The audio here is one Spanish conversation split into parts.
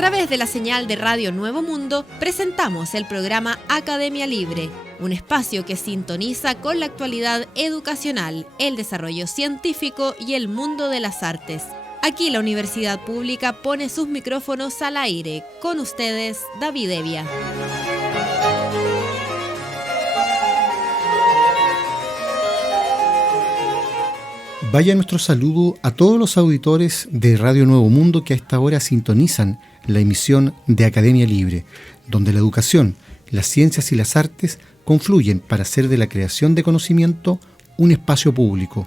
través de la señal de Radio Nuevo Mundo, presentamos el programa Academia Libre, un espacio que sintoniza con la actualidad educacional, el desarrollo científico y el mundo de las artes. Aquí la Universidad Pública pone sus micrófonos al aire. Con ustedes, David Evia. Vaya nuestro saludo a todos los auditores de Radio Nuevo Mundo que a esta hora sintonizan la emisión de Academia Libre, donde la educación, las ciencias y las artes confluyen para hacer de la creación de conocimiento un espacio público.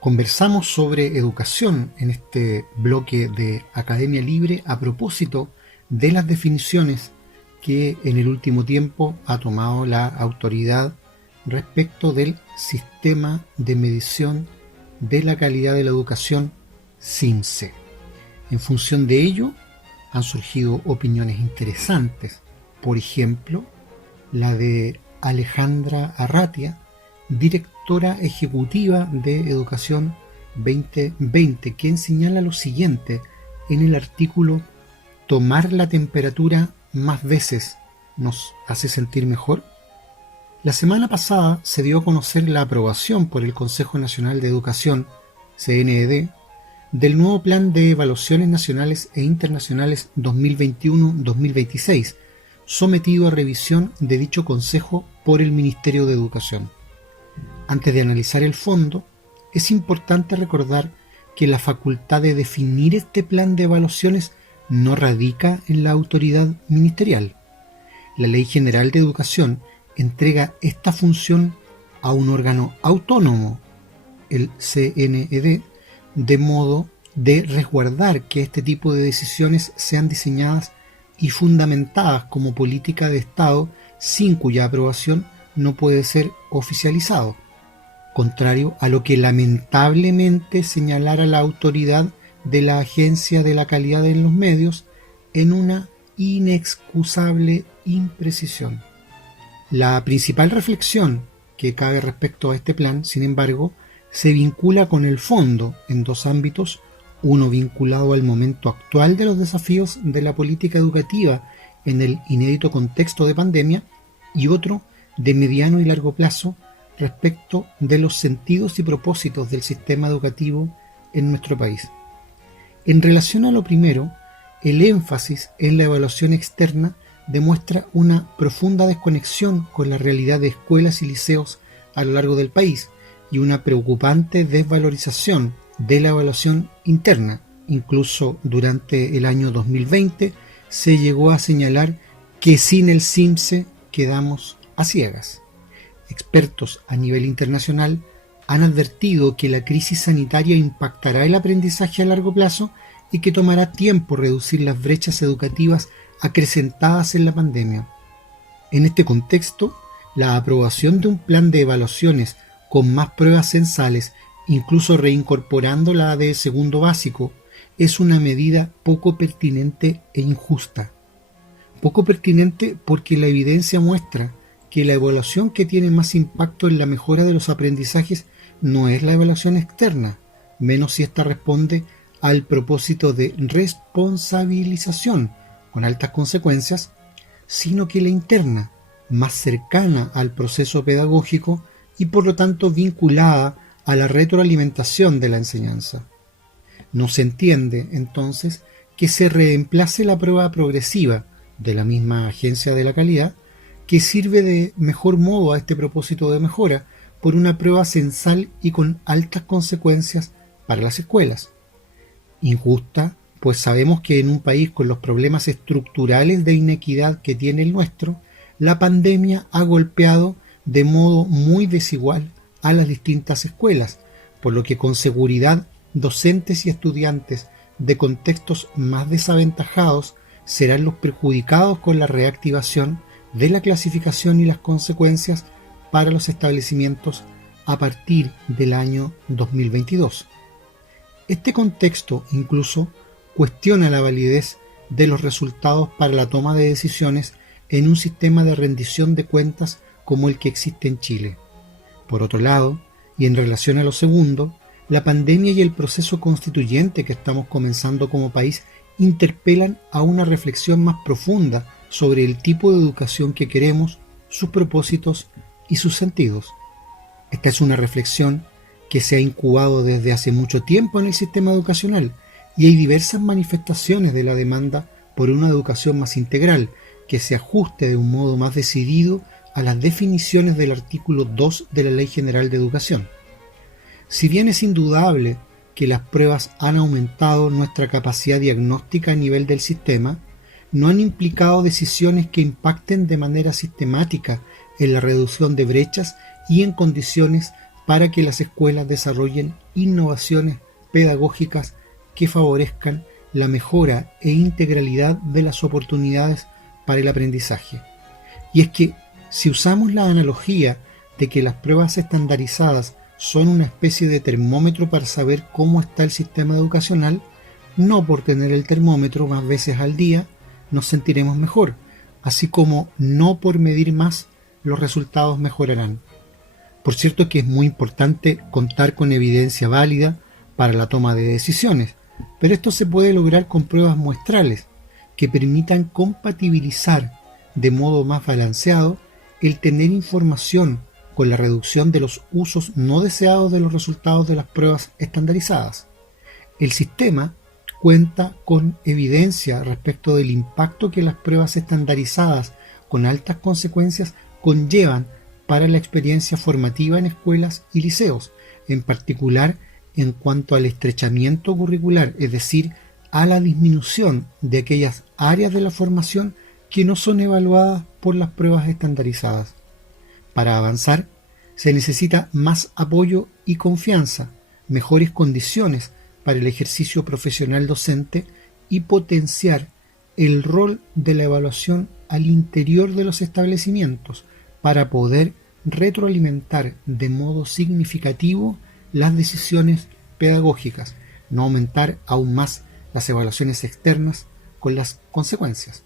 Conversamos sobre educación en este bloque de Academia Libre a propósito de las definiciones que en el último tiempo ha tomado la autoridad respecto del sistema de medición de la calidad de la educación CIMSE. En función de ello han surgido opiniones interesantes, por ejemplo la de Alejandra Arratia, directora ejecutiva de Educación 2020, quien señala lo siguiente en el artículo: ¿tomar la temperatura más veces nos hace sentir mejor? La semana pasada se dio a conocer la aprobación por el Consejo Nacional de Educación, CNED, del nuevo Plan de Evaluaciones Nacionales e Internacionales 2021-2026, sometido a revisión de dicho Consejo por el Ministerio de Educación. Antes de analizar el fondo, es importante recordar que la facultad de definir este plan de evaluaciones no radica en la autoridad ministerial. La Ley General de Educación entrega esta función a un órgano autónomo, el CNED, de modo de resguardar que este tipo de decisiones sean diseñadas y fundamentadas como política de Estado, sin cuya aprobación no puede ser oficializado, contrario a lo que lamentablemente señalara la autoridad de la Agencia de la Calidad en los Medios en una inexcusable imprecisión. La principal reflexión que cabe respecto a este plan, sin embargo, se vincula con el fondo en dos ámbitos, uno vinculado al momento actual de los desafíos de la política educativa en el inédito contexto de pandemia y otro de mediano y largo plazo respecto de los sentidos y propósitos del sistema educativo en nuestro país. En relación a lo primero, el énfasis en la evaluación externa demuestra una profunda desconexión con la realidad de escuelas y liceos a lo largo del país y una preocupante desvalorización de la evaluación interna. Incluso durante el año 2020 se llegó a señalar que sin el CIMSE quedamos a ciegas. Expertos a nivel internacional han advertido que la crisis sanitaria impactará el aprendizaje a largo plazo y que tomará tiempo reducir las brechas educativas acrecentadas en la pandemia. En este contexto, la aprobación de un plan de evaluaciones con más pruebas censales, incluso reincorporando la de segundo básico, es una medida poco pertinente e injusta. Poco pertinente porque la evidencia muestra que la evaluación que tiene más impacto en la mejora de los aprendizajes no es la evaluación externa, menos si ésta responde al propósito de responsabilización con altas consecuencias, sino que la interna, más cercana al proceso pedagógico y por lo tanto vinculada a la retroalimentación de la enseñanza. No se entiende, entonces, que se reemplace la prueba progresiva de la misma Agencia de la Calidad, que sirve de mejor modo a este propósito de mejora, por una prueba censal y con altas consecuencias para las escuelas. Injusta, pues sabemos que en un país con los problemas estructurales de inequidad que tiene el nuestro, la pandemia ha golpeado de modo muy desigual a las distintas escuelas, por lo que con seguridad docentes y estudiantes de contextos más desaventajados serán los perjudicados con la reactivación de la clasificación y las consecuencias para los establecimientos a partir del año 2022. Este contexto incluso cuestiona la validez de los resultados para la toma de decisiones en un sistema de rendición de cuentas como el que existe en Chile. Por otro lado, y en relación a lo segundo, la pandemia y el proceso constituyente que estamos comenzando como país interpelan a una reflexión más profunda sobre el tipo de educación que queremos, sus propósitos y sus sentidos. Esta es una reflexión que se ha incubado desde hace mucho tiempo en el sistema educacional y hay diversas manifestaciones de la demanda por una educación más integral, que se ajuste de un modo más decidido a las definiciones del artículo 2 de la Ley General de Educación. Si bien es indudable que las pruebas han aumentado nuestra capacidad diagnóstica a nivel del sistema, no han implicado decisiones que impacten de manera sistemática en la reducción de brechas y en condiciones para que las escuelas desarrollen innovaciones pedagógicas que favorezcan la mejora e integralidad de las oportunidades para el aprendizaje. Y es que, si usamos la analogía de que las pruebas estandarizadas son una especie de termómetro para saber cómo está el sistema educacional, no por tener el termómetro más veces al día nos sentiremos mejor, así como no por medir más los resultados mejorarán. Por cierto que es muy importante contar con evidencia válida para la toma de decisiones, pero esto se puede lograr con pruebas muestrales que permitan compatibilizar de modo más balanceado el tener información con la reducción de los usos no deseados de los resultados de las pruebas estandarizadas. El sistema cuenta con evidencia respecto del impacto que las pruebas estandarizadas con altas consecuencias conllevan para la experiencia formativa en escuelas y liceos, en particular en cuanto al estrechamiento curricular, es decir, a la disminución de aquellas áreas de la formación que no son evaluadas por las pruebas estandarizadas. Para avanzar, se necesita más apoyo y confianza, mejores condiciones para el ejercicio profesional docente y potenciar el rol de la evaluación al interior de los establecimientos para poder retroalimentar de modo significativo las decisiones pedagógicas, no aumentar aún más las evaluaciones externas con las consecuencias.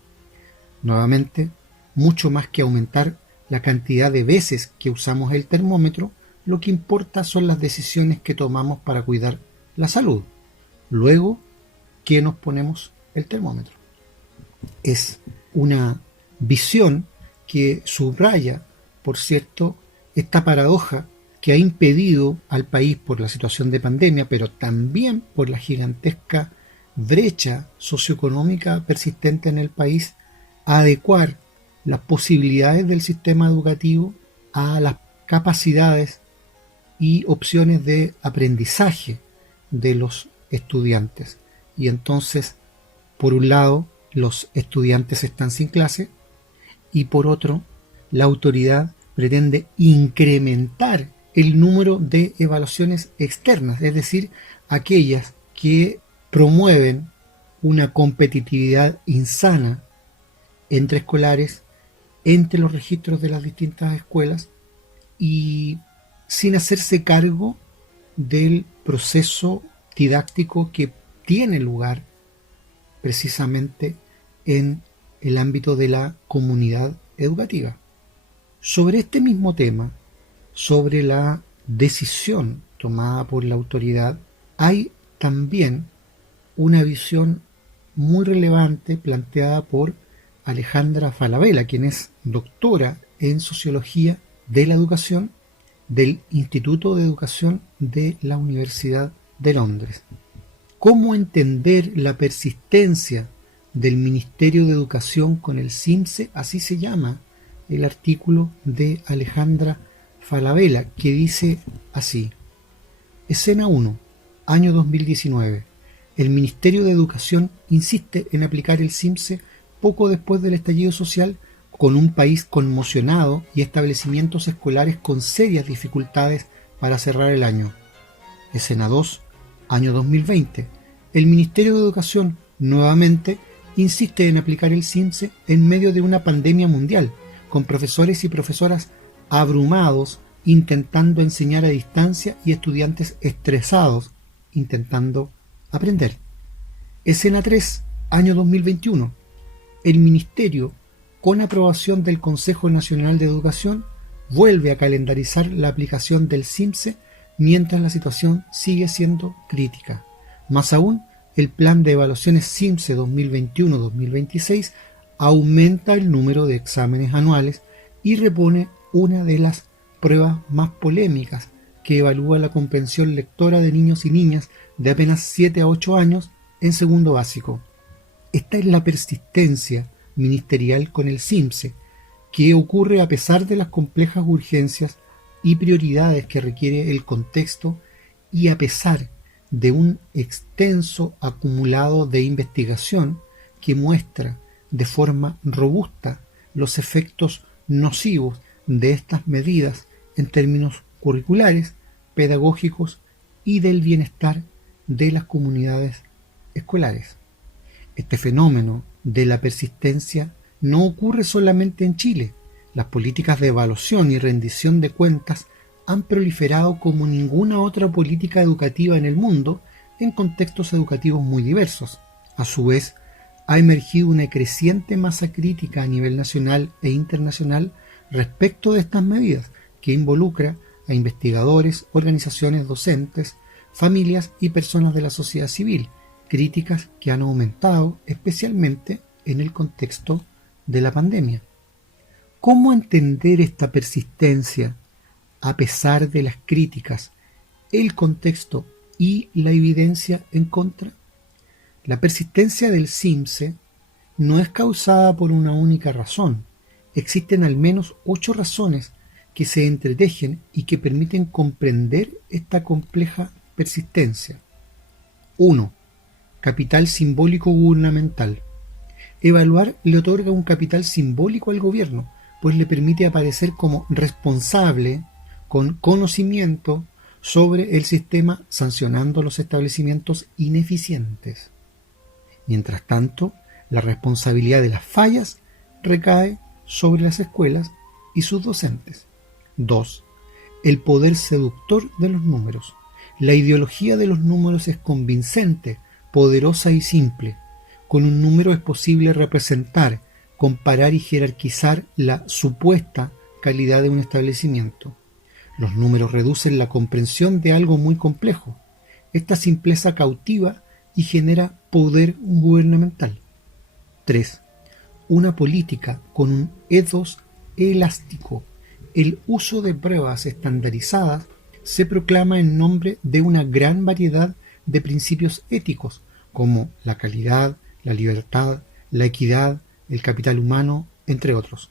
Nuevamente, mucho más que aumentar la cantidad de veces que usamos el termómetro, lo que importa son las decisiones que tomamos para cuidar la salud. Luego, ¿qué nos ponemos el termómetro? Es una visión que subraya, por cierto, esta paradoja que ha impedido al país por la situación de pandemia, pero también por la gigantesca brecha socioeconómica persistente en el país, adecuar las posibilidades del sistema educativo a las capacidades y opciones de aprendizaje de los estudiantes. Y entonces, por un lado, los estudiantes están sin clase y por otro, la autoridad pretende incrementar el número de evaluaciones externas, es decir, aquellas que promueven una competitividad insana entre escolares, entre los registros de las distintas escuelas y sin hacerse cargo del proceso didáctico que tiene lugar precisamente en el ámbito de la comunidad educativa. Sobre este mismo tema, sobre la decisión tomada por la autoridad, hay también una visión muy relevante planteada por Alejandra Falabella, quien es doctora en Sociología de la Educación del Instituto de Educación de la Universidad de Londres. ¿Cómo entender la persistencia del Ministerio de Educación con el CIMSE? Así se llama el artículo de Alejandra Falabella, que dice así: Escena 1, año 2019. El Ministerio de Educación insiste en aplicar el CIMSE poco después del estallido social, con un país conmocionado y establecimientos escolares con serias dificultades para cerrar el año. Escena 2, año 2020. El Ministerio de Educación nuevamente insiste en aplicar el CIMSE en medio de una pandemia mundial, con profesores y profesoras abrumados intentando enseñar a distancia y estudiantes estresados intentando aprender. Escena 3, año 2021. El Ministerio, con aprobación del Consejo Nacional de Educación, vuelve a calendarizar la aplicación del CIMSE mientras la situación sigue siendo crítica. Más aún, el plan de evaluaciones CIMSE 2021-2026 aumenta el número de exámenes anuales y repone una de las pruebas más polémicas que evalúa la comprensión lectora de niños y niñas de apenas 7 a 8 años en segundo básico. Esta es la persistencia ministerial con el CIMSE, que ocurre a pesar de las complejas urgencias y prioridades que requiere el contexto y a pesar de un extenso acumulado de investigación que muestra de forma robusta los efectos nocivos de estas medidas en términos curriculares, pedagógicos y del bienestar de las comunidades escolares. Este fenómeno de la persistencia no ocurre solamente en Chile. Las políticas de evaluación y rendición de cuentas han proliferado como ninguna otra política educativa en el mundo en contextos educativos muy diversos. A su vez, ha emergido una creciente masa crítica a nivel nacional e internacional respecto de estas medidas, que involucra a investigadores, organizaciones docentes, familias y personas de la sociedad civil, críticas que han aumentado especialmente en el contexto de la pandemia. ¿Cómo entender esta persistencia a pesar de las críticas, el contexto y la evidencia en contra? La persistencia del CIMSE no es causada por una única razón. Existen al menos 8 razones que se entretejen y que permiten comprender esta compleja persistencia. 1. Capital simbólico gubernamental. Evaluar le otorga un capital simbólico al gobierno, pues le permite aparecer como responsable, con conocimiento sobre el sistema, sancionando los establecimientos ineficientes. Mientras tanto, la responsabilidad de las fallas recae sobre las escuelas y sus docentes. 2. El poder seductor de los números. La ideología de los números es convincente, poderosa y simple. Con un número es posible representar, comparar y jerarquizar la supuesta calidad de un establecimiento. Los números reducen la comprensión de algo muy complejo. Esta simpleza cautiva y genera poder gubernamental. 3. Una política con un ethos elástico. El uso de pruebas estandarizadas se proclama en nombre de una gran variedad de principios éticos, como la calidad, la libertad, la equidad, el capital humano, entre otros.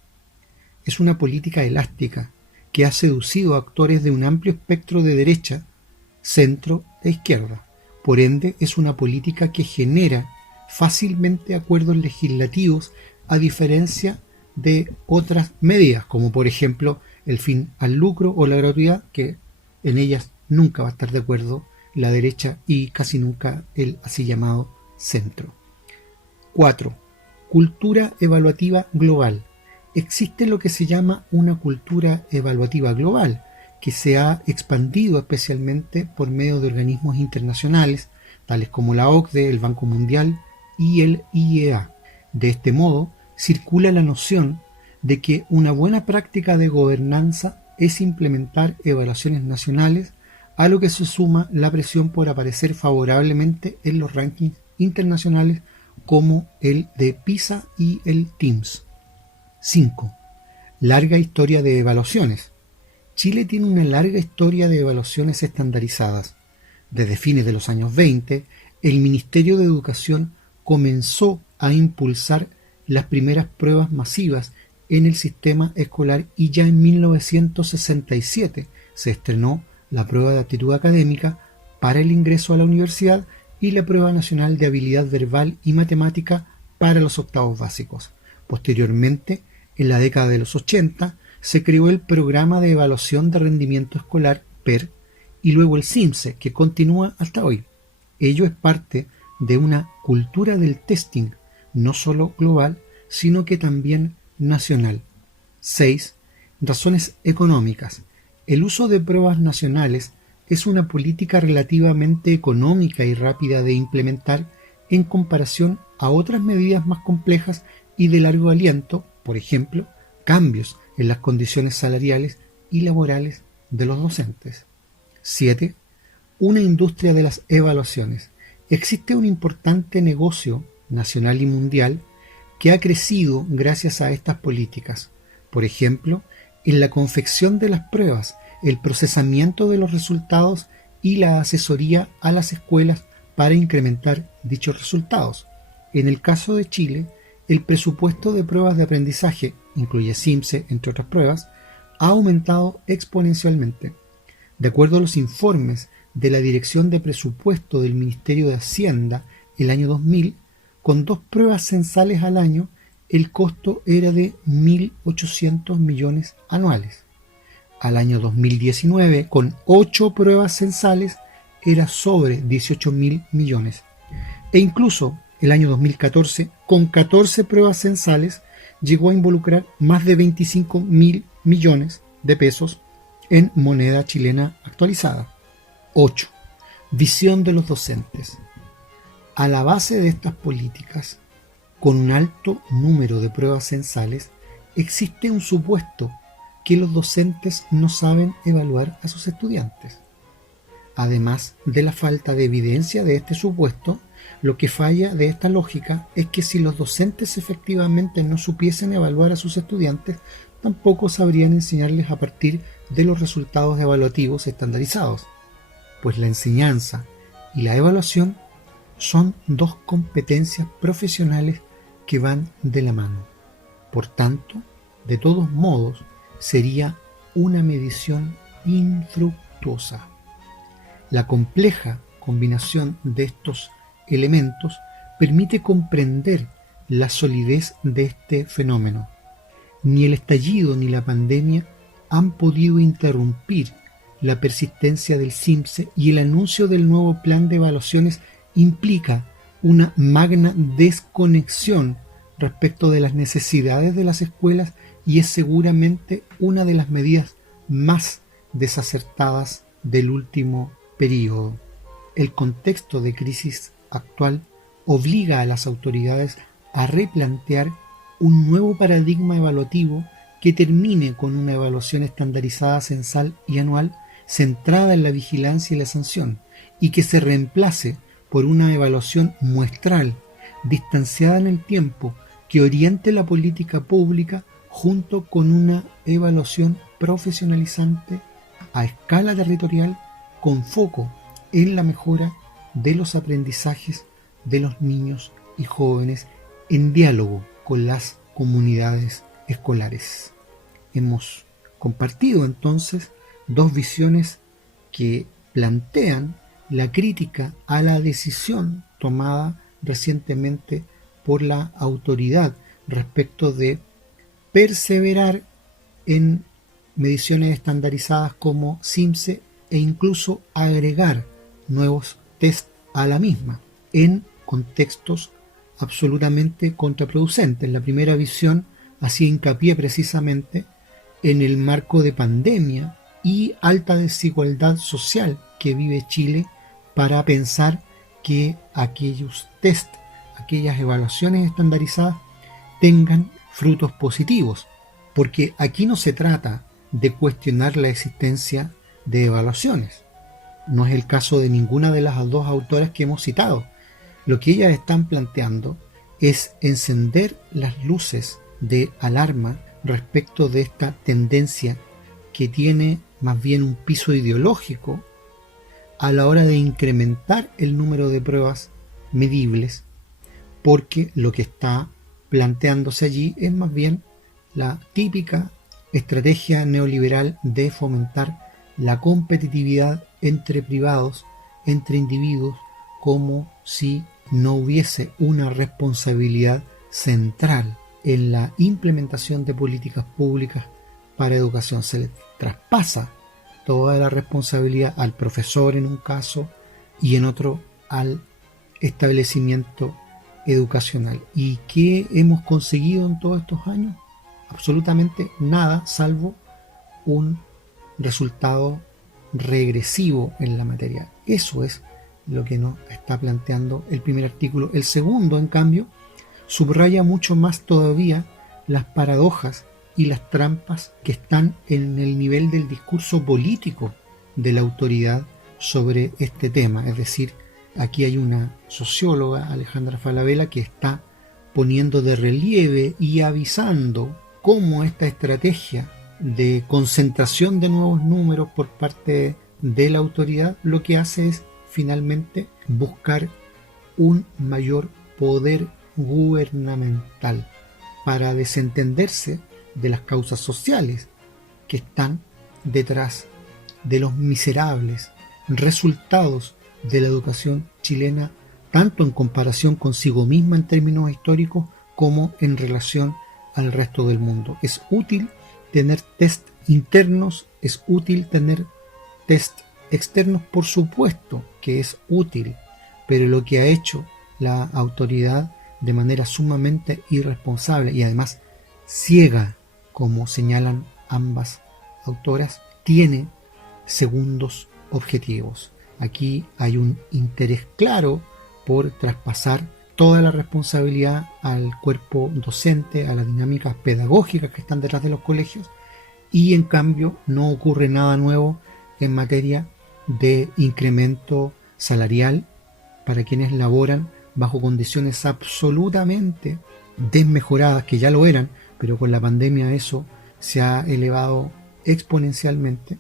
Es una política elástica que ha seducido a actores de un amplio espectro de derecha, centro e izquierda. Por ende, es una política que genera fácilmente acuerdos legislativos, a diferencia de otras medidas, como por ejemplo el fin al lucro o la gratuidad, que en ellas nunca va a estar de acuerdo la derecha y casi nunca el así llamado centro. 4. Cultura evaluativa global. Existe lo que se llama una cultura evaluativa global, que se ha expandido especialmente por medio de organismos internacionales, tales como la OCDE, el Banco Mundial y el IEA. De este modo, circula la noción de que una buena práctica de gobernanza es implementar evaluaciones nacionales, a lo que se suma la presión por aparecer favorablemente en los rankings internacionales como el de PISA y el TIMSS. 5. Larga historia de evaluaciones. Chile tiene una larga historia de evaluaciones estandarizadas. Desde fines de los años 20, el Ministerio de Educación comenzó a impulsar las primeras pruebas masivas en el sistema escolar y ya en 1967 se estrenó la prueba de aptitud académica para el ingreso a la universidad y la prueba nacional de habilidad verbal y matemática para los octavos básicos. Posteriormente, en la década de los 80, se creó el Programa de Evaluación de Rendimiento Escolar, PER, y luego el CIMSE, que continúa hasta hoy. Ello es parte de una cultura del testing, no solo global, sino que también nacional. 6. Razones económicas. El uso de pruebas nacionales es una política relativamente económica y rápida de implementar en comparación a otras medidas más complejas y de largo aliento, por ejemplo, cambios en las condiciones salariales y laborales de los docentes. 7. Una industria de las evaluaciones. Existe un importante negocio nacional y mundial que ha crecido gracias a estas políticas. Por ejemplo, en la confección de las pruebas, el procesamiento de los resultados y la asesoría a las escuelas para incrementar dichos resultados. En el caso de Chile, el presupuesto de pruebas de aprendizaje, incluye CIMSE, entre otras pruebas, ha aumentado exponencialmente. De acuerdo a los informes de la Dirección de Presupuesto del Ministerio de Hacienda el año 2000, con 2 pruebas censales al año, el costo era de 1.800 millones anuales. Al año 2019, con 8 pruebas censales, era sobre 18.000 millones. E incluso el año 2014, con 14 pruebas censales, llegó a involucrar más de 25.000 millones de pesos en moneda chilena actualizada. 8. Visión de los docentes. A la base de estas políticas, con un alto número de pruebas censales, existe un supuesto que los docentes no saben evaluar a sus estudiantes. Además de la falta de evidencia de este supuesto, lo que falla de esta lógica es que si los docentes efectivamente no supiesen evaluar a sus estudiantes, tampoco sabrían enseñarles a partir de los resultados evaluativos estandarizados, pues la enseñanza y la evaluación son 2 competencias profesionales que van de la mano. Por tanto, de todos modos, sería una medición infructuosa. La compleja combinación de estos elementos permite comprender la solidez de este fenómeno. Ni el estallido ni la pandemia han podido interrumpir la persistencia del CIMSE, y el anuncio del nuevo plan de evaluaciones implica una magna desconexión respecto de las necesidades de las escuelas y es seguramente una de las medidas más desacertadas del último periodo. El contexto de crisis actual obliga a las autoridades a replantear un nuevo paradigma evaluativo que termine con una evaluación estandarizada censal y anual centrada en la vigilancia y la sanción, y que se reemplace por una evaluación muestral, distanciada en el tiempo, que oriente la política pública junto con una evaluación profesionalizante a escala territorial con foco en la mejora de los aprendizajes de los niños y jóvenes en diálogo con las comunidades escolares. Hemos compartido entonces 2 visiones que plantean la crítica a la decisión tomada recientemente por la autoridad respecto de perseverar en mediciones estandarizadas como CIMSE e incluso agregar nuevos test a la misma en contextos absolutamente contraproducentes. La primera visión hacía hincapié precisamente en el marco de pandemia y alta desigualdad social que vive Chile para pensar que aquellos test, aquellas evaluaciones estandarizadas tengan frutos positivos, porque aquí no se trata de cuestionar la existencia de evaluaciones. No es el caso de ninguna de las 2 autoras que hemos citado. Lo que ellas están planteando es encender las luces de alarma respecto de esta tendencia que tiene más bien un piso ideológico a la hora de incrementar el número de pruebas medibles, porque lo que está planteándose allí es más bien la típica estrategia neoliberal de fomentar la competitividad entre privados, entre individuos, como si no hubiese una responsabilidad central en la implementación de políticas públicas para educación. Se le traspasa toda la responsabilidad al profesor en un caso y en otro al establecimiento educacional. ¿Y qué hemos conseguido en todos estos años? Absolutamente nada, salvo un resultado regresivo en la materia. Eso es lo que nos está planteando el primer artículo. El segundo, en cambio, subraya mucho más todavía las paradojas y las trampas que están en el nivel del discurso político de la autoridad sobre este tema. Es decir, aquí hay una socióloga, Alejandra Falabella, que está poniendo de relieve y avisando cómo esta estrategia de concentración de nuevos números por parte de la autoridad lo que hace es finalmente buscar un mayor poder gubernamental para desentenderse de las causas sociales que están detrás de los miserables resultados de la educación chilena, tanto en comparación consigo misma en términos históricos como en relación al resto del mundo. Es útil tener test internos, es útil tener test externos, por supuesto que es útil, pero lo que ha hecho la autoridad de manera sumamente irresponsable y además ciega, como señalan ambas autoras, tiene segundos objetivos. Aquí hay un interés claro por traspasar toda la responsabilidad al cuerpo docente, a las dinámicas pedagógicas que están detrás de los colegios, y en cambio no ocurre nada nuevo en materia de incremento salarial para quienes laboran bajo condiciones absolutamente desmejoradas, que ya lo eran, pero con la pandemia eso se ha elevado exponencialmente.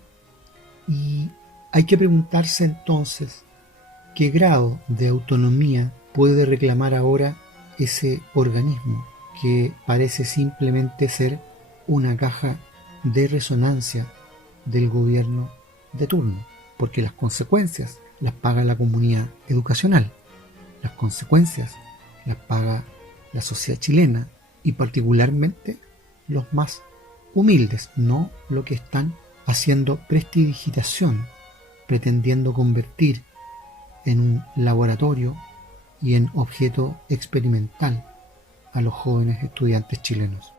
Y hay que preguntarse entonces qué grado de autonomía puede reclamar ahora ese organismo que parece simplemente ser una caja de resonancia del gobierno de turno, porque las consecuencias las paga la comunidad educacional, las consecuencias las paga la sociedad chilena y particularmente los más humildes, no lo que están haciendo prestidigitación, pretendiendo convertir en un laboratorio y en objeto experimental a los jóvenes estudiantes chilenos.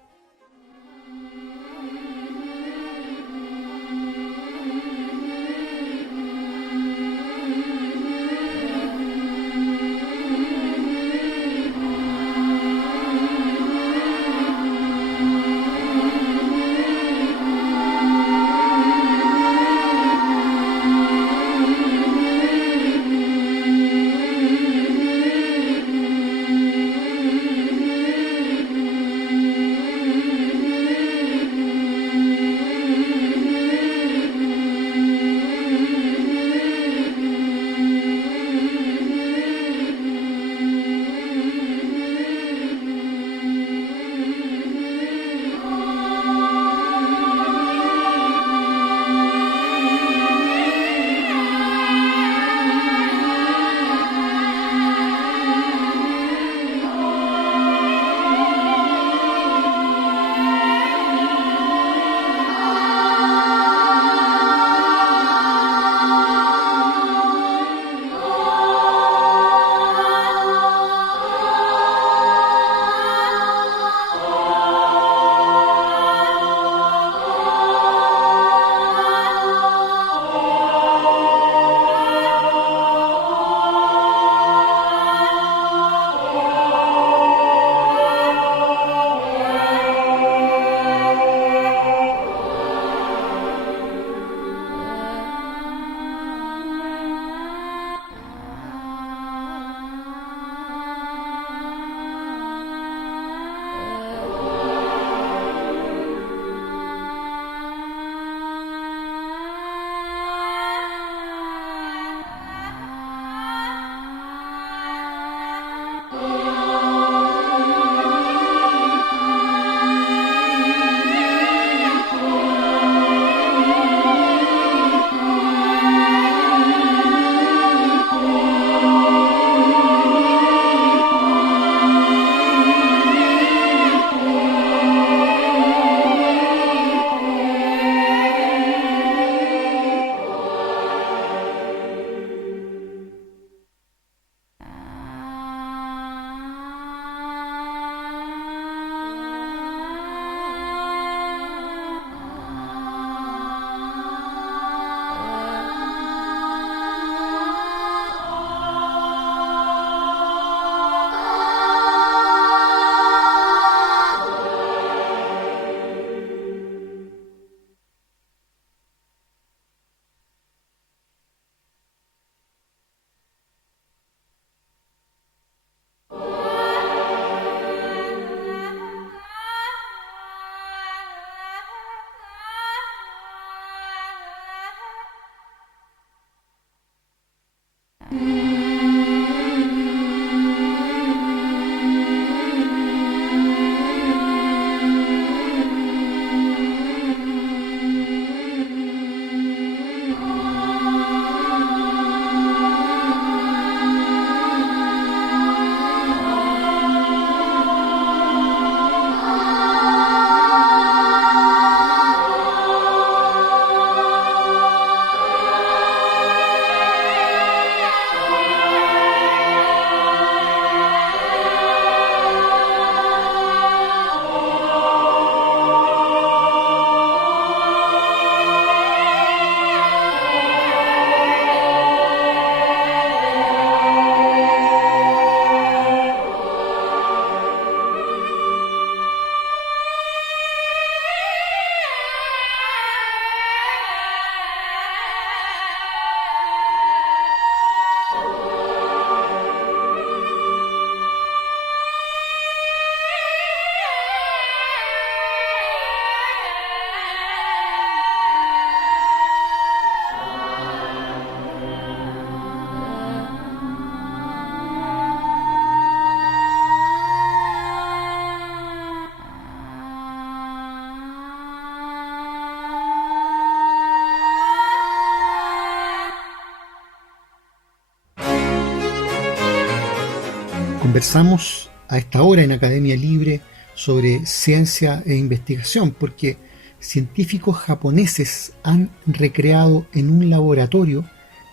Conversamos a esta hora en Academia Libre sobre ciencia e investigación porque científicos japoneses han recreado en un laboratorio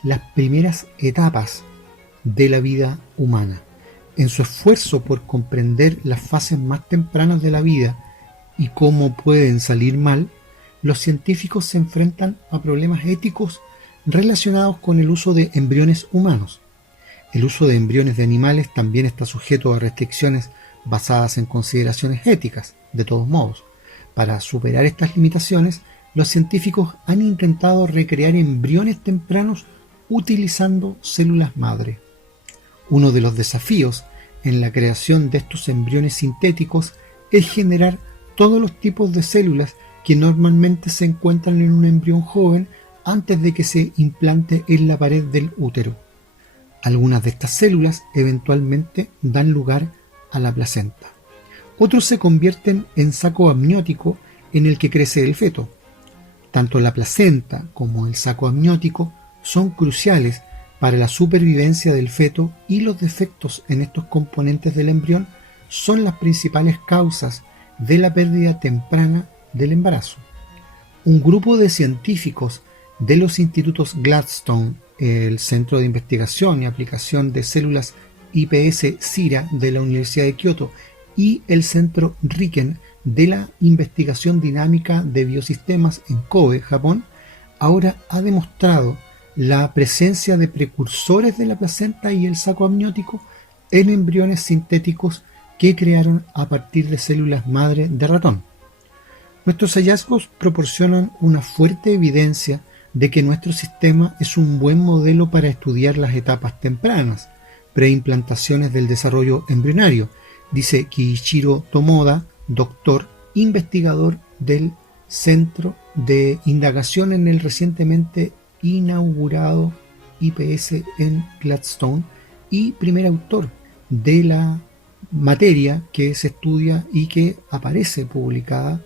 las primeras etapas de la vida humana. En su esfuerzo por comprender las fases más tempranas de la vida y cómo pueden salir mal, los científicos se enfrentan a problemas éticos relacionados con el uso de embriones humanos. El uso de embriones de animales también está sujeto a restricciones basadas en consideraciones éticas, de todos modos. Para superar estas limitaciones, los científicos han intentado recrear embriones tempranos utilizando células madre. Uno de los desafíos en la creación de estos embriones sintéticos es generar todos los tipos de células que normalmente se encuentran en un embrión joven antes de que se implante en la pared del útero. Algunas de estas células eventualmente dan lugar a la placenta. Otros se convierten en saco amniótico en el que crece el feto. Tanto la placenta como el saco amniótico son cruciales para la supervivencia del feto y los defectos en estos componentes del embrión son las principales causas de la pérdida temprana del embarazo. Un grupo de científicos de los institutos Gladstone, el Centro de Investigación y Aplicación de Células IPS-CIRA de la Universidad de Kioto y el Centro Riken de la Investigación Dinámica de Biosistemas en Kobe, Japón, ahora ha demostrado la presencia de precursores de la placenta y el saco amniótico en embriones sintéticos que crearon a partir de células madre de ratón. Nuestros hallazgos proporcionan una fuerte evidencia de que nuestro sistema es un buen modelo para estudiar las etapas tempranas, preimplantaciones del desarrollo embrionario, dice Kiichiro Tomoda, doctor, investigador del Centro de Indagación en el recientemente inaugurado IPS en Gladstone y primer autor de la materia que se estudia y que aparece publicada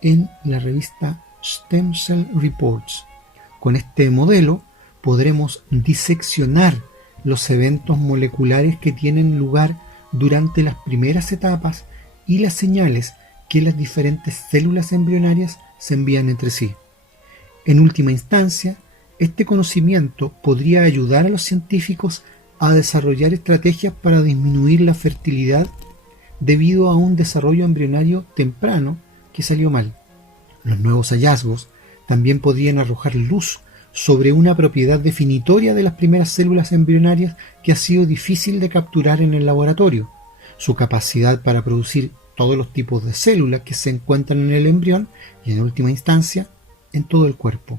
en la revista Stem Cell Reports. Con este modelo podremos diseccionar los eventos moleculares que tienen lugar durante las primeras etapas y las señales que las diferentes células embrionarias se envían entre sí. En última instancia, este conocimiento podría ayudar a los científicos a desarrollar estrategias para disminuir la fertilidad debido a un desarrollo embrionario temprano que salió mal. Los nuevos hallazgos también podrían arrojar luz sobre una propiedad definitoria de las primeras células embrionarias que ha sido difícil de capturar en el laboratorio: su capacidad para producir todos los tipos de células que se encuentran en el embrión y, en última instancia, en todo el cuerpo.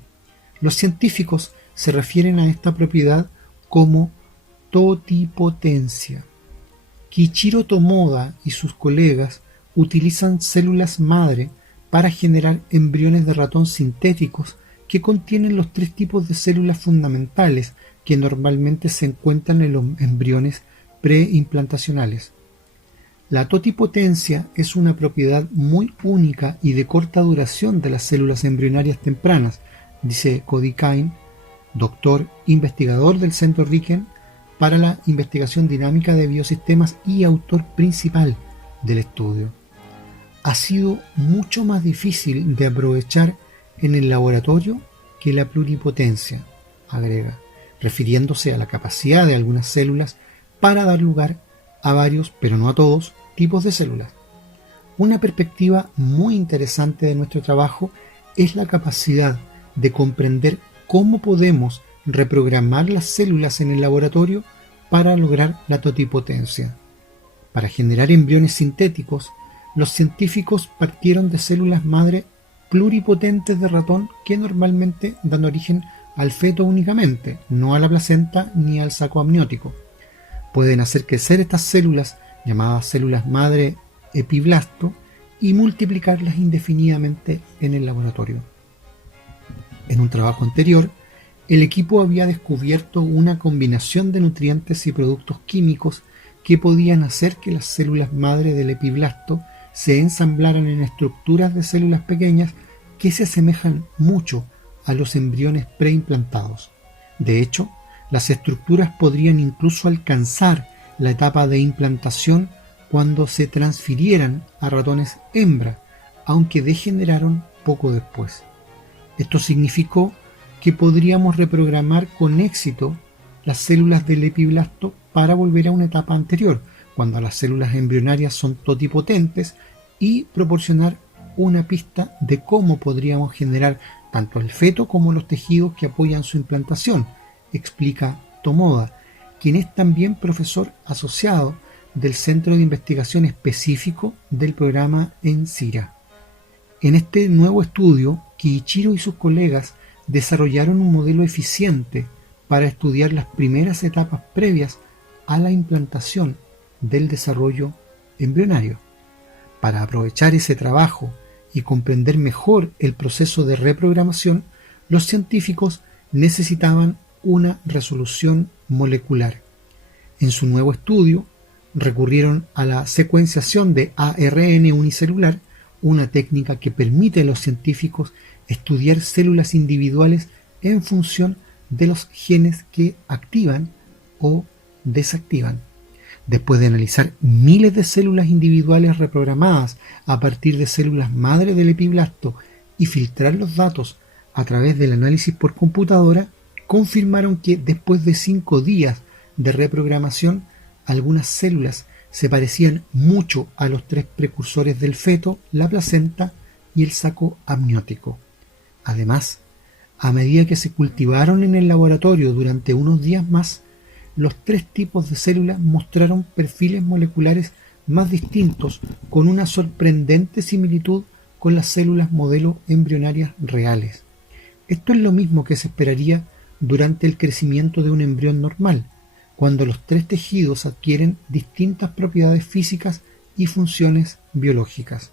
Los científicos se refieren a esta propiedad como totipotencia. Kiichiro Tomoda y sus colegas utilizan células madre para generar embriones de ratón sintéticos que contienen los tres tipos de células fundamentales que normalmente se encuentran en los embriones preimplantacionales. La totipotencia es una propiedad muy única y de corta duración de las células embrionarias tempranas, dice Cody Kine, doctor investigador del Centro Riken para la Investigación Dinámica de Biosistemas y autor principal del estudio. Ha sido mucho más difícil de aprovechar en el laboratorio que la pluripotencia, agrega, refiriéndose a la capacidad de algunas células para dar lugar a varios, pero no a todos, tipos de células. Una perspectiva muy interesante de nuestro trabajo es la capacidad de comprender cómo podemos reprogramar las células en el laboratorio para lograr la totipotencia. Para generar embriones sintéticos, los científicos partieron de células madre pluripotentes de ratón que normalmente dan origen al feto únicamente, no a la placenta ni al saco amniótico. Pueden hacer crecer estas células, llamadas células madre epiblasto, y multiplicarlas indefinidamente en el laboratorio. En un trabajo anterior, el equipo había descubierto una combinación de nutrientes y productos químicos que podían hacer que las células madre del epiblasto se ensamblaran en estructuras de células pequeñas que se asemejan mucho a los embriones preimplantados. De hecho, las estructuras podrían incluso alcanzar la etapa de implantación cuando se transfirieran a ratones hembra, aunque degeneraron poco después. Esto significó que podríamos reprogramar con éxito las células del epiblasto para volver a una etapa anterior, cuando las células embrionarias son totipotentes, y proporcionar una pista de cómo podríamos generar tanto el feto como los tejidos que apoyan su implantación, explica Tomoda, quien es también profesor asociado del Centro de Investigación Específico del programa NCIRA. En este nuevo estudio, Kiichiro y sus colegas desarrollaron un modelo eficiente para estudiar las primeras etapas previas a la implantación del desarrollo embrionario. Para aprovechar ese trabajo y comprender mejor el proceso de reprogramación, los científicos necesitaban una resolución molecular. En su nuevo estudio, recurrieron a la secuenciación de ARN unicelular, una técnica que permite a los científicos estudiar células individuales en función de los genes que activan o desactivan. Después de analizar miles de células individuales reprogramadas a partir de células madre del epiblasto y filtrar los datos a través del análisis por computadora, confirmaron que después de 5 días de reprogramación, algunas células se parecían mucho a los 3 precursores del feto, la placenta y el saco amniótico. Además, a medida que se cultivaron en el laboratorio durante unos días más, los 3 tipos de células mostraron perfiles moleculares más distintos, con una sorprendente similitud con las células modelo embrionarias reales. Esto es lo mismo que se esperaría durante el crecimiento de un embrión normal, cuando los 3 tejidos adquieren distintas propiedades físicas y funciones biológicas.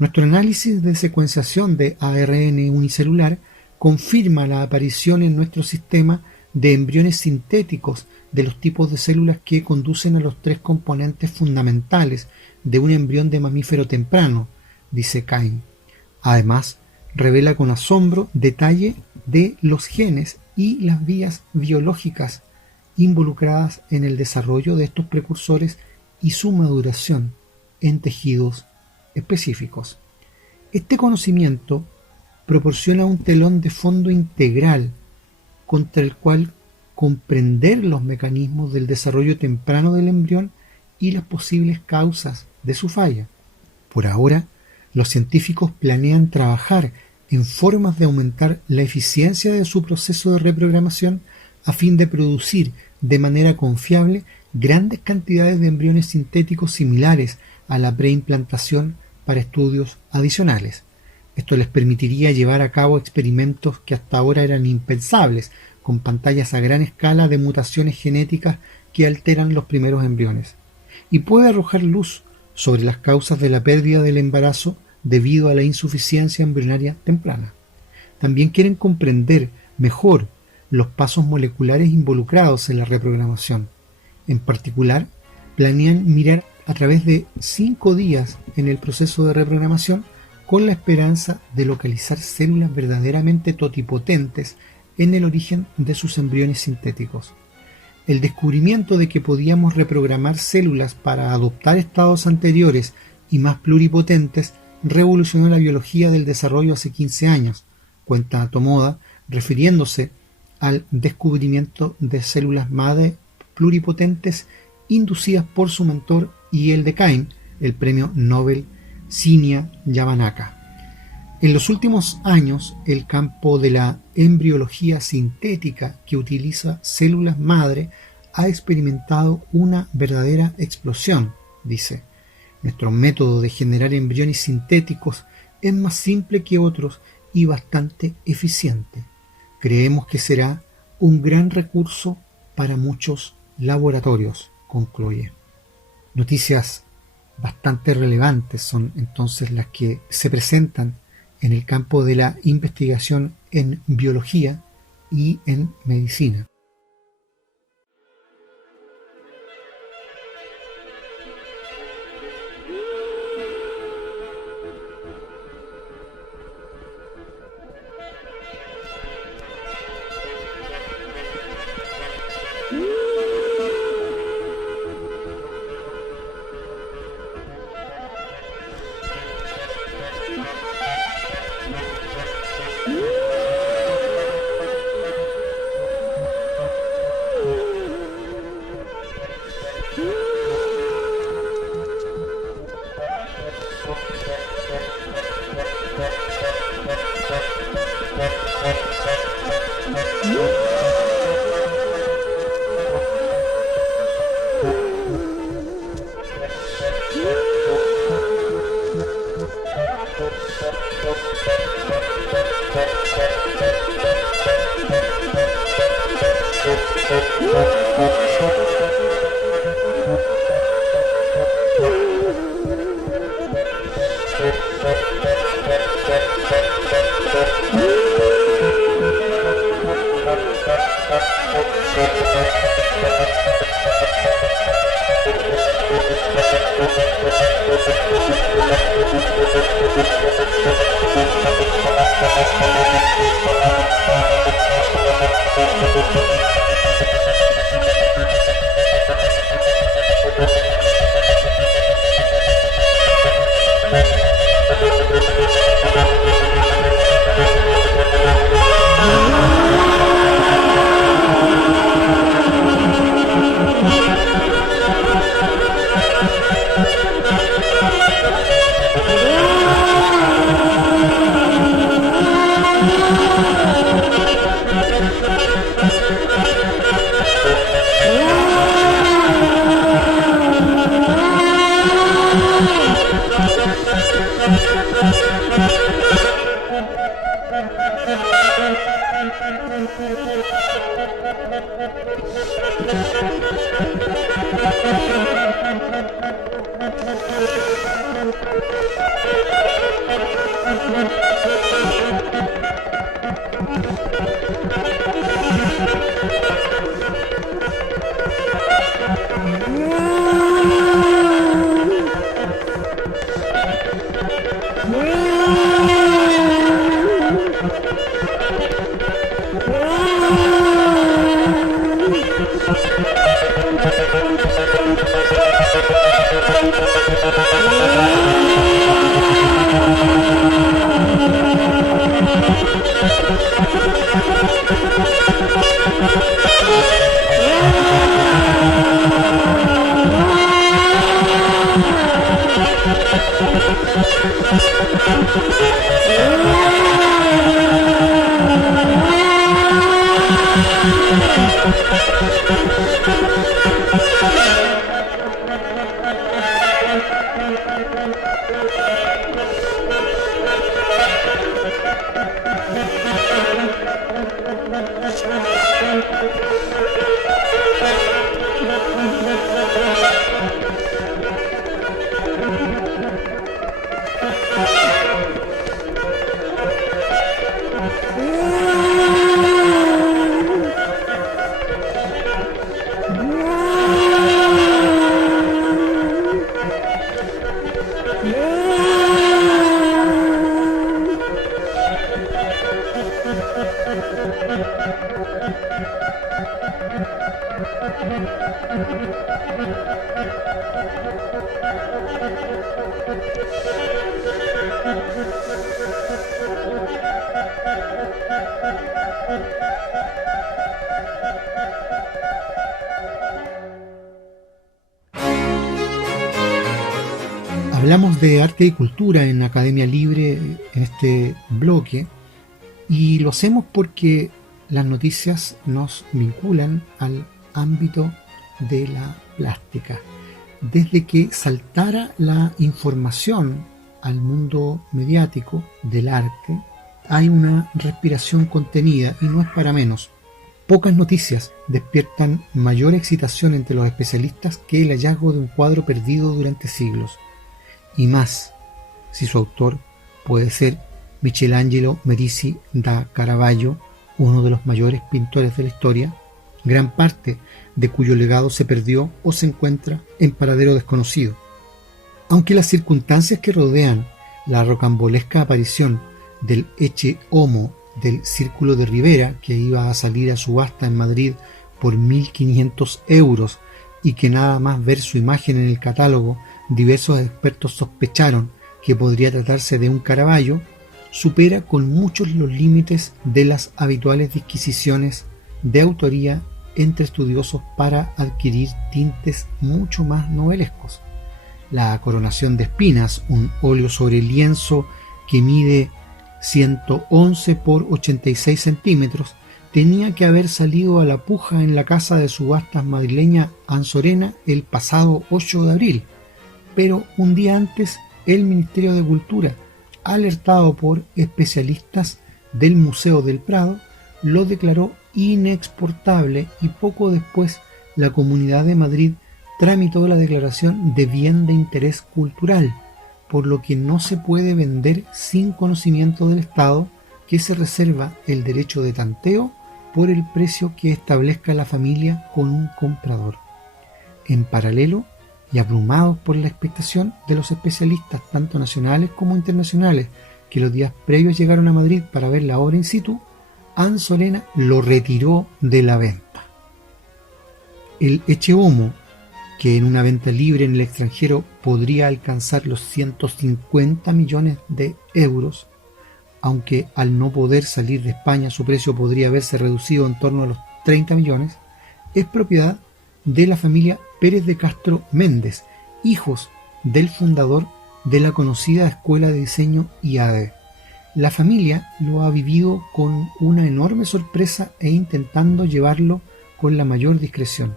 Nuestro análisis de secuenciación de ARN unicelular confirma la aparición en nuestro sistema de embriones sintéticos de los tipos de células que conducen a los 3 componentes fundamentales de un embrión de mamífero temprano, dice Cain. Además, revela con asombro detalle de los genes y las vías biológicas involucradas en el desarrollo de estos precursores y su maduración en tejidos específicos. Este conocimiento proporciona un telón de fondo integral contra el cual comprender los mecanismos del desarrollo temprano del embrión y las posibles causas de su falla. Por ahora, los científicos planean trabajar en formas de aumentar la eficiencia de su proceso de reprogramación a fin de producir de manera confiable grandes cantidades de embriones sintéticos similares a la preimplantación para estudios adicionales. Esto les permitiría llevar a cabo experimentos que hasta ahora eran impensables, con pantallas a gran escala de mutaciones genéticas que alteran los primeros embriones, y puede arrojar luz sobre las causas de la pérdida del embarazo debido a la insuficiencia embrionaria temprana. También quieren comprender mejor los pasos moleculares involucrados en la reprogramación. En particular, planean mirar a través de 5 días en el proceso de reprogramación con la esperanza de localizar células verdaderamente totipotentes en el origen de sus embriones sintéticos. El descubrimiento de que podíamos reprogramar células para adoptar estados anteriores y más pluripotentes revolucionó la biología del desarrollo hace 15 años, cuenta Tomoda, refiriéndose al descubrimiento de células madre pluripotentes inducidas por su mentor y el de Cain, el premio Nobel Shinya Yamanaka. En los últimos años, el campo de la embriología sintética, que utiliza células madre, ha experimentado una verdadera explosión, dice. Nuestro método de generar embriones sintéticos es más simple que otros y bastante eficiente. Creemos que será un gran recurso para muchos laboratorios, concluye. Noticias bastante relevantes son entonces las que se presentan en el campo de la investigación en biología y en medicina. Hablamos de arte y cultura en Academia Libre en este bloque y lo hacemos porque las noticias nos vinculan al ámbito de la plástica. Desde que saltara la información al mundo mediático del arte, hay una respiración contenida y no es para menos. Pocas noticias despiertan mayor excitación entre los especialistas que el hallazgo de un cuadro perdido durante siglos. Y más, si su autor puede ser Michelangelo Merisi da Caravaggio, uno de los mayores pintores de la historia, gran parte de cuyo legado se perdió o se encuentra en paradero desconocido. Aunque las circunstancias que rodean la rocambolesca aparición del Ecce Homo del Círculo de Rivera, que iba a salir a subasta en Madrid por 1.500 euros y que nada más ver su imagen en el catálogo, diversos expertos sospecharon que podría tratarse de un Caravaggio, supera con muchos los límites de las habituales disquisiciones de autoría entre estudiosos para adquirir tintes mucho más novelescos. La Coronación de Espinas, un óleo sobre lienzo que mide 111 por 86 centímetros, tenía que haber salido a la puja en la casa de subastas madrileña Ansorena el pasado 8 de abril, pero un día antes el Ministerio de Cultura, alertado por especialistas del Museo del Prado, lo declaró inexportable y poco después la Comunidad de Madrid tramitó la declaración de bien de interés cultural, por lo que no se puede vender sin conocimiento del Estado, que se reserva el derecho de tanteo por el precio que establezca la familia con un comprador. En paralelo, y abrumados por la expectación de los especialistas tanto nacionales como internacionales que los días previos llegaron a Madrid para ver la obra in situ, Ansorena lo retiró de la venta. El Ecce Homo, que en una venta libre en el extranjero podría alcanzar los 150 millones de euros, aunque al no poder salir de España su precio podría haberse reducido en torno a los 30 millones, es propiedad de la familia Pérez de Castro Méndez, hijos del fundador de la conocida Escuela de Diseño IADE. La familia lo ha vivido con una enorme sorpresa e intentando llevarlo con la mayor discreción.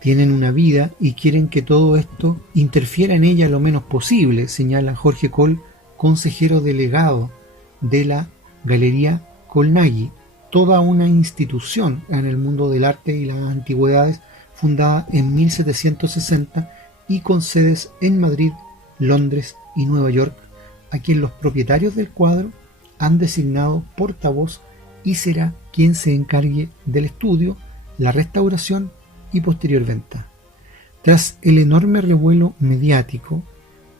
Tienen una vida y quieren que todo esto interfiera en ella lo menos posible, señala Jorge Coll, consejero delegado de la Galería Colnaghi, toda una institución en el mundo del arte y las antigüedades, fundada en 1760 y con sedes en Madrid, Londres y Nueva York, a quien los propietarios del cuadro han designado portavoz y será quien se encargue del estudio, la restauración y posterior venta. Tras el enorme revuelo mediático,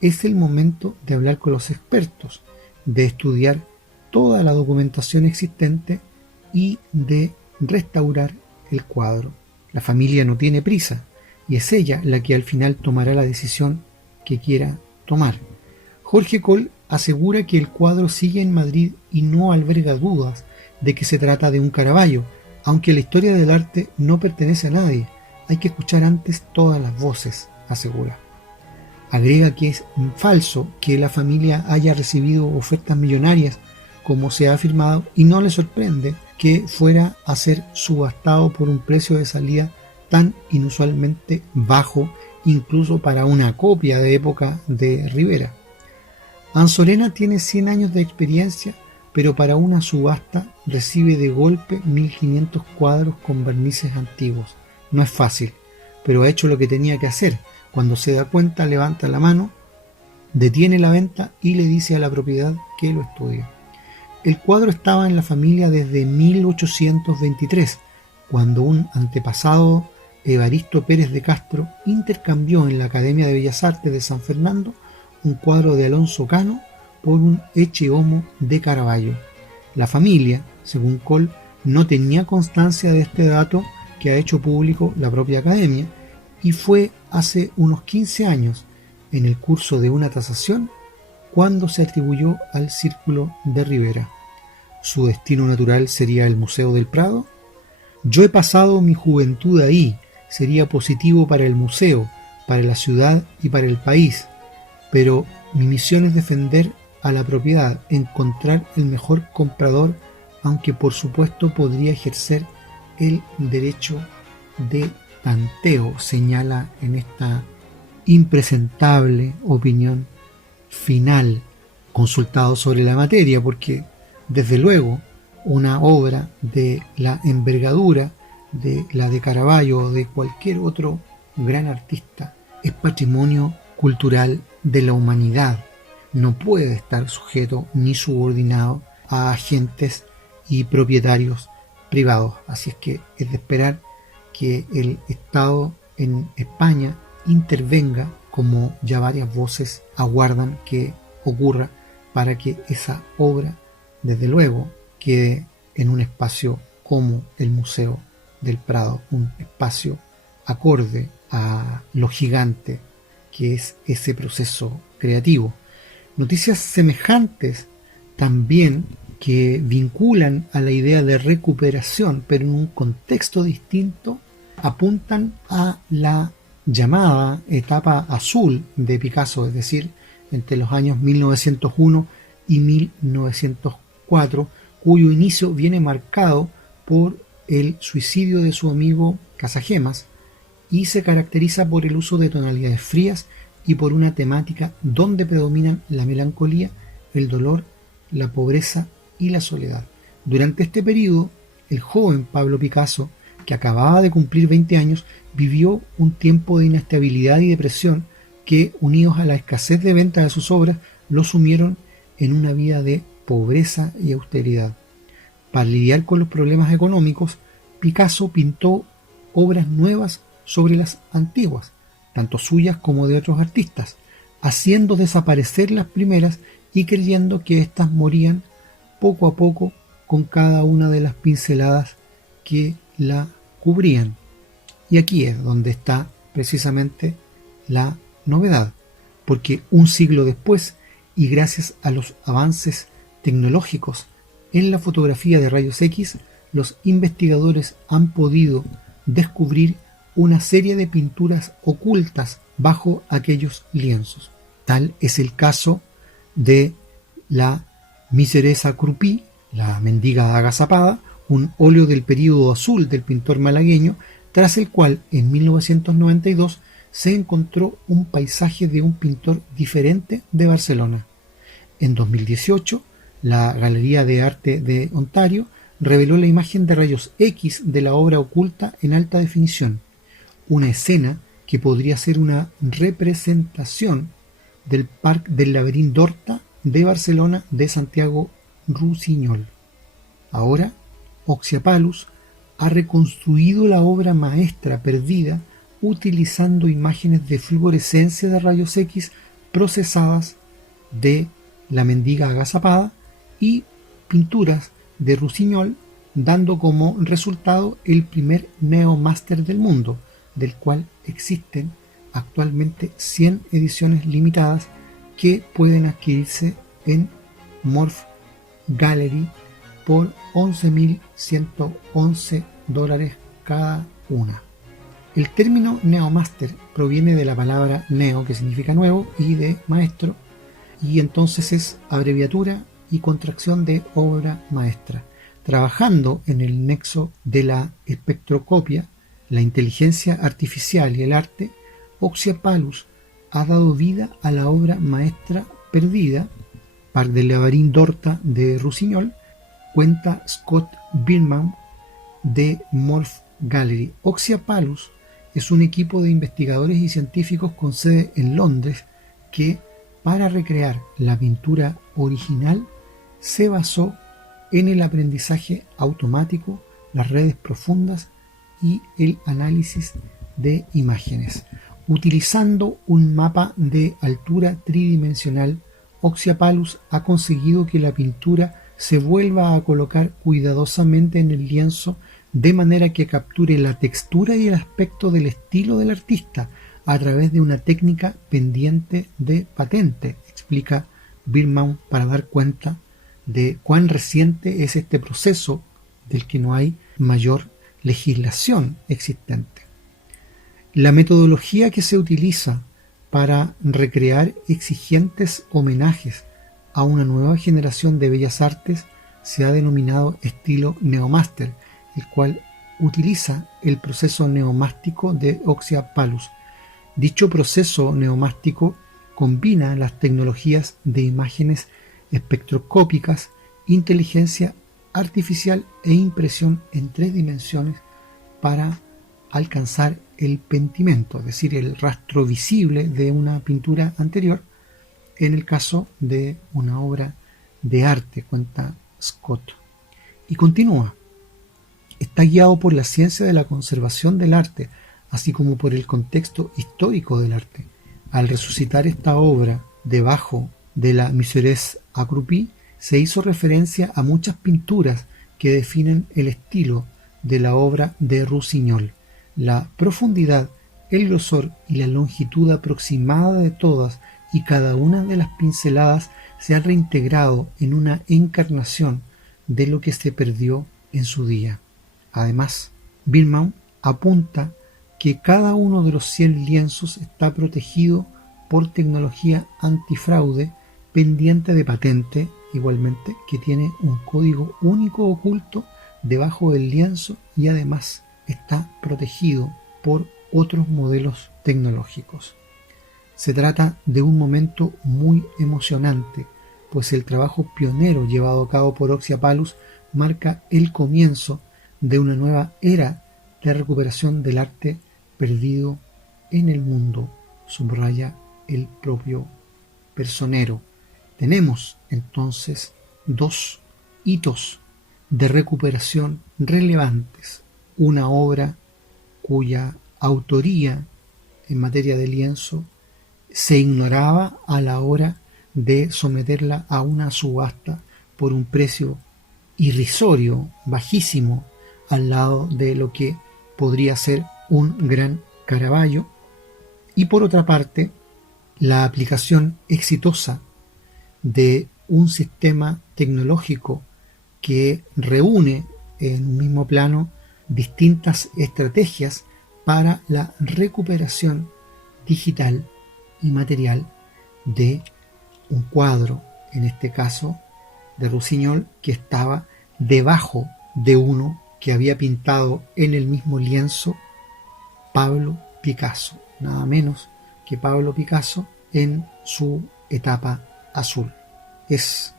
es el momento de hablar con los expertos, de estudiar toda la documentación existente y de restaurar el cuadro. La familia no tiene prisa y es ella la que al final tomará la decisión que quiera tomar. Jorge Coll asegura que el cuadro sigue en Madrid y no alberga dudas de que se trata de un Caravaggio, aunque la historia del arte no pertenece a nadie. Hay que escuchar antes todas las voces, asegura. Agrega que es falso que la familia haya recibido ofertas millonarias, como se ha afirmado, y no le sorprende que fuera a ser subastado por un precio de salida tan inusualmente bajo, incluso para una copia de época de Rivera. Ansorena tiene 100 años de experiencia, pero para una subasta recibe de golpe 1500 cuadros con barnices antiguos. No es fácil, pero ha hecho lo que tenía que hacer. Cuando se da cuenta, levanta la mano, detiene la venta y le dice a la propiedad que lo estudie. El cuadro estaba en la familia desde 1823, cuando un antepasado, Evaristo Pérez de Castro, intercambió en la Academia de Bellas Artes de San Fernando un cuadro de Alonso Cano por un Ecce Homo de Caravaggio. La familia, según Coll, no tenía constancia de este dato que ha hecho público la propia Academia, y fue hace unos 15 años, en el curso de una tasación, cuando se atribuyó al Círculo de Rivera. ¿Su destino natural sería el Museo del Prado? Yo he pasado mi juventud ahí, sería positivo para el museo, para la ciudad y para el país, pero mi misión es defender a la propiedad, encontrar el mejor comprador, aunque por supuesto podría ejercer el derecho de tanteo, señala en esta impresentable opinión final, consultado sobre la materia, porque desde luego una obra de la envergadura de la de Caravaggio o de cualquier otro gran artista es patrimonio cultural de la humanidad. No puede estar sujeto ni subordinado a agentes y propietarios privados. Así es que es de esperar que el Estado en España intervenga, como ya varias voces aguardan que ocurra, para que esa obra, desde luego, quede en un espacio como el Museo del Prado, un espacio acorde a lo gigante que es ese proceso creativo. Noticias semejantes también que vinculan a la idea de recuperación, pero en un contexto distinto, apuntan a la llamada etapa azul de Picasso, es decir, entre los años 1901 y 1904. 1904, cuyo inicio viene marcado por el suicidio de su amigo Casagemas y se caracteriza por el uso de tonalidades frías y por una temática donde predominan la melancolía, el dolor, la pobreza y la soledad. Durante este periodo, el joven Pablo Picasso, que acababa de cumplir 20 años, vivió un tiempo de inestabilidad y depresión que, unidos a la escasez de venta de sus obras, lo sumieron en una vida de pobreza y austeridad. Para lidiar con los problemas económicos, Picasso pintó obras nuevas sobre las antiguas, tanto suyas como de otros artistas, haciendo desaparecer las primeras y creyendo que éstas morían poco a poco con cada una de las pinceladas que la cubrían. Y aquí es donde está precisamente la novedad, porque un siglo después, y gracias a los avances tecnológicos en la fotografía de rayos X, los investigadores han podido descubrir una serie de pinturas ocultas bajo aquellos lienzos. Tal es el caso de la Miserere Accrupie, la mendiga agazapada, un óleo del período azul del pintor malagueño, tras el cual en 1992 se encontró un paisaje de un pintor diferente de Barcelona. En 2018, la Galería de Arte de Ontario reveló la imagen de rayos X de la obra oculta en alta definición, una escena que podría ser una representación del Parc del Laberint d'Horta de Barcelona de Santiago Rusiñol. Ahora, Oxyapalus ha reconstruido la obra maestra perdida utilizando imágenes de fluorescencia de rayos X procesadas de la mendiga agazapada y pinturas de Rusiñol, dando como resultado el primer Neomaster del mundo, del cual existen actualmente 100 ediciones limitadas que pueden adquirirse en Morph Gallery por $11.111 cada una. El término Neomaster proviene de la palabra neo, que significa nuevo, y de maestro, y entonces es abreviatura y contracción de obra maestra. Trabajando en el nexo de la espectroscopia, la inteligencia artificial y el arte, Oxyapalus ha dado vida a la obra maestra perdida. Parc del Laberint d'Horta de Rusiñol, cuenta Scott Birnbaum de Morph Gallery. Oxyapalus es un equipo de investigadores y científicos con sede en Londres que, para recrear la pintura original, se basó en el aprendizaje automático, las redes profundas y el análisis de imágenes. Utilizando un mapa de altura tridimensional, Oxyapalus ha conseguido que la pintura se vuelva a colocar cuidadosamente en el lienzo de manera que capture la textura y el aspecto del estilo del artista a través de una técnica pendiente de patente, explica Birnbaum, para dar cuenta de cuán reciente es este proceso del que no hay mayor legislación existente. La metodología que se utiliza para recrear exigentes homenajes a una nueva generación de bellas artes se ha denominado estilo Neomaster, el cual utiliza el proceso neomástico de Oxyapalus. Dicho proceso neomástico combina las tecnologías de imágenes espectroscópicas, inteligencia artificial e impresión en 3 dimensiones para alcanzar el pentimento, es decir, el rastro visible de una pintura anterior, en el caso de una obra de arte, cuenta Scott. Y continúa. Está guiado por la ciencia de la conservación del arte, así como por el contexto histórico del arte. Al resucitar esta obra debajo de la Miserere Accrupie, se hizo referencia a muchas pinturas que definen el estilo de la obra de Rusiñol. La profundidad, el grosor y la longitud aproximada de todas y cada una de las pinceladas se han reintegrado en una encarnación de lo que se perdió en su día. Además, Birnbaum apunta que cada uno de los 100 lienzos está protegido por tecnología antifraude pendiente de patente igualmente que tiene un código único oculto debajo del lienzo y además está protegido por otros modelos tecnológicos. Se trata de un momento muy emocionante, pues el trabajo pionero llevado a cabo por Oxyapalus marca el comienzo de una nueva era de recuperación del arte perdido en el mundo, subraya el propio personero. Tenemos entonces dos hitos de recuperación relevantes, una obra cuya autoría en materia de lienzo se ignoraba a la hora de someterla a una subasta por un precio irrisorio, bajísimo, al lado de lo que podría ser un gran Caravaggio, y por otra parte, la aplicación exitosa de un sistema tecnológico que reúne en un mismo plano distintas estrategias para la recuperación digital y material de un cuadro, en este caso de Rossignol, que estaba debajo de uno que había pintado en el mismo lienzo Pablo Picasso, nada menos que Pablo Picasso en su etapa azul. Es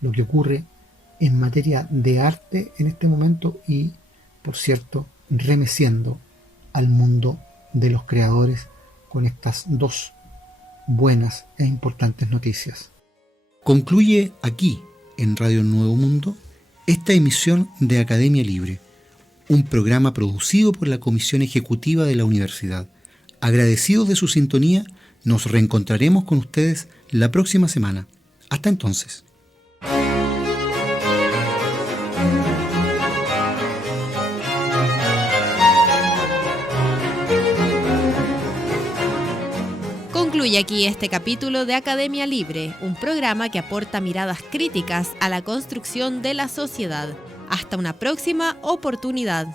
lo que ocurre en materia de arte en este momento y, por cierto, remeciendo al mundo de los creadores con estas dos buenas e importantes noticias. Concluye aquí, en Radio Nuevo Mundo, esta emisión de Academia Libre, un programa producido por la Comisión Ejecutiva de la Universidad. Agradecidos de su sintonía, nos reencontraremos con ustedes la próxima semana. Hasta entonces. Concluye aquí este capítulo de Academia Libre, un programa que aporta miradas críticas a la construcción de la sociedad. Hasta una próxima oportunidad.